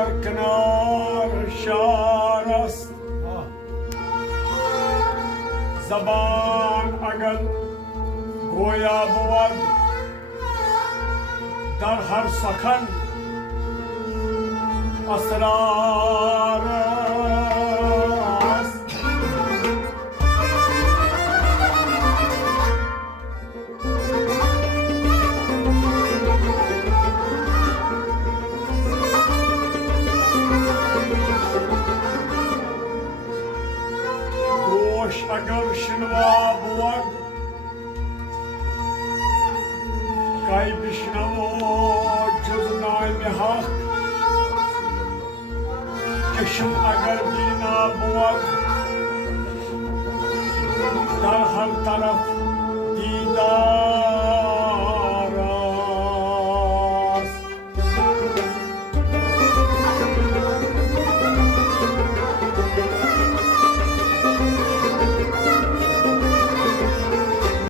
दरकनार शार است زبان اگر گویا بود در هر سخن اسرار است گوش اگر شنوا بود کای بشنو جز نام حق چشم اگر بینا بود در هر طرف دیدار